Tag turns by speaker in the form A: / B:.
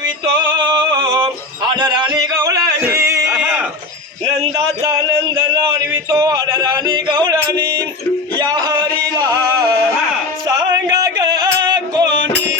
A: ठेवितो आडराणी गवळणी नंदाचा नंद लाडवितो आडराणी गवळणी या हरीला सांगा ग कोणी.